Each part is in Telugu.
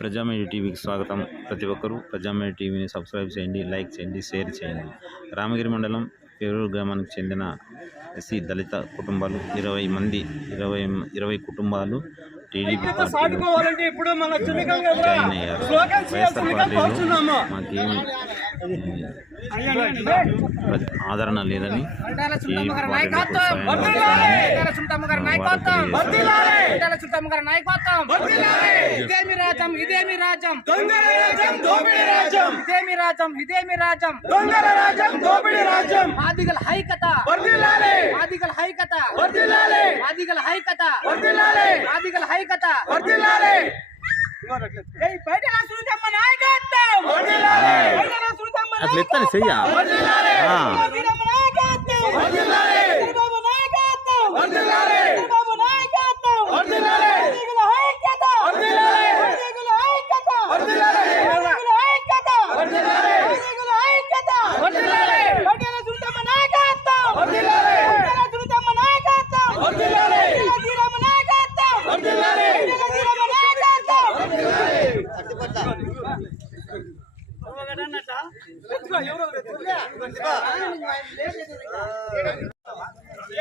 ప్రజామీడియా టీవీకి స్వాగతం. ప్రతి ఒక్కరూ ప్రజామీడియా టీవీని సబ్స్క్రైబ్ చేయండి, లైక్ చేయండి, షేర్ చేయండి. రామగిరి మండలం పేరూరు గ్రామానికి చెందిన ఎస్సీ దళిత కుటుంబాలు 20 కుటుంబాలు టీడీపీ పార్టీలో జాయిన్ అయ్యారు. వైఎస్ఆర్ పార్టీలో మాకేమి ఆదరణ లేదని అట్లా ఎత్తాను చెయ్య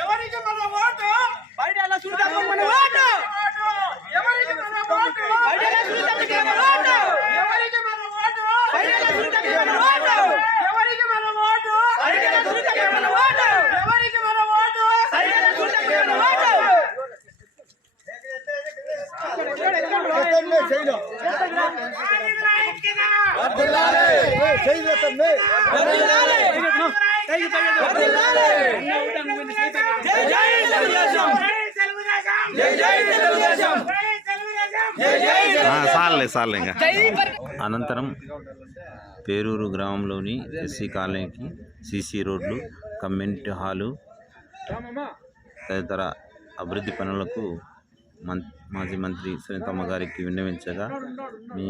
ఎవరికి మన ఓటు బయట అలా చూద్దాం. మన ఓటు ఎవరికి మన ఓటు బయట అలా చూద్దాం. మన ఓటు ఎవరికి మన ఓటు బయట అలా చూద్దాం. మన ఓటు ఎవరికి మన ఓటు బయట అలా చూద్దాం. మన ఓటు ఎవరికి మన ఓటు బయట అలా చూద్దాం. మన ఓటు సార్లే. అనంతరం పేరూరు గ్రామంలోని ఎస్సీ కాలనీకి సీసీ రోడ్లు, కమ్యూనిటీ హాలు తదితర అభివృద్ధి పనులకు మాజీ మంత్రి సునీతమ్మ గారికి విన్నవించగా, మీ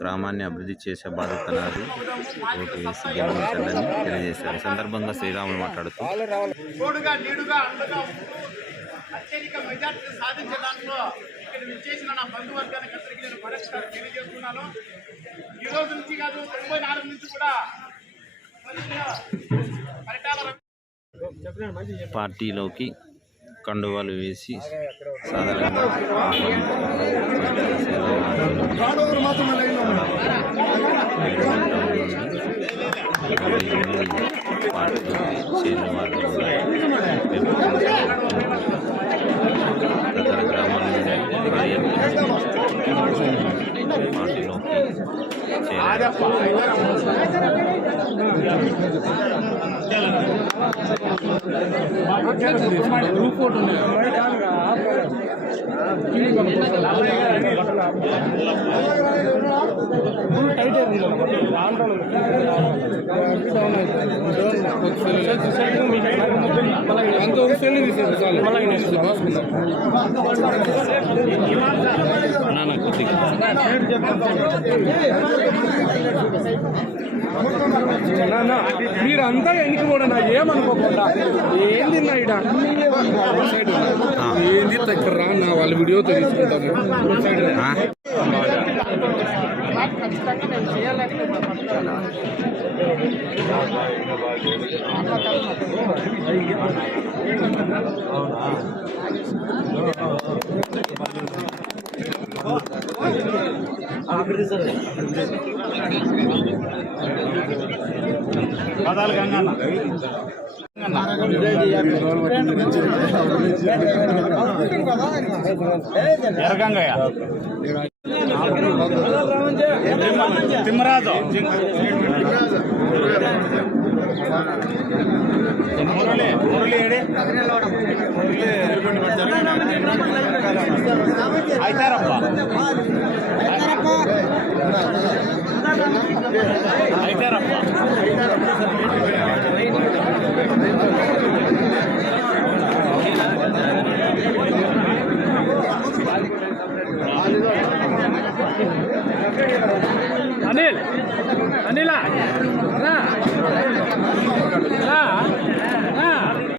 గ్రామాన్ని అభివృద్ధి చేసే బాధ్యత నాది, ఓటు వేసి గెలిపించాలని తెలియజేశారు. ఈ సందర్భంగా శ్రీరాములు మాట్లాడుతూ అత్యధిక మెజార్టీ సాధించే దాంట్లో ఇక్కడ విచ్చేసిన నా బంధువర్గానికి అందరికీ నేను మరొకసారి తెలియజేస్తున్నాను. ఈ రోజు నుంచి కాదు, 94 నుంచి కూడా పార్టీలోకి కండువాలు వేసి సాధారణంగా చేరిన వాళ్ళు ఇతర గ్రామాల నుండి పార్టీలోకి మీరంతా ఎన్నికబోడా ఏమనుకోకుండా ఏంది ఇడ ఏంది దగ్గర రా నా వాళ్ళ వీడియోతో తీసుకుంటాను. ఖచ్చితంగా నేను చేయాలని పదాలు గంగన్న ఎర్రగంగయ్య తిమ్మరాజు మురళి అయితారప్ప అనిల్ అనిలా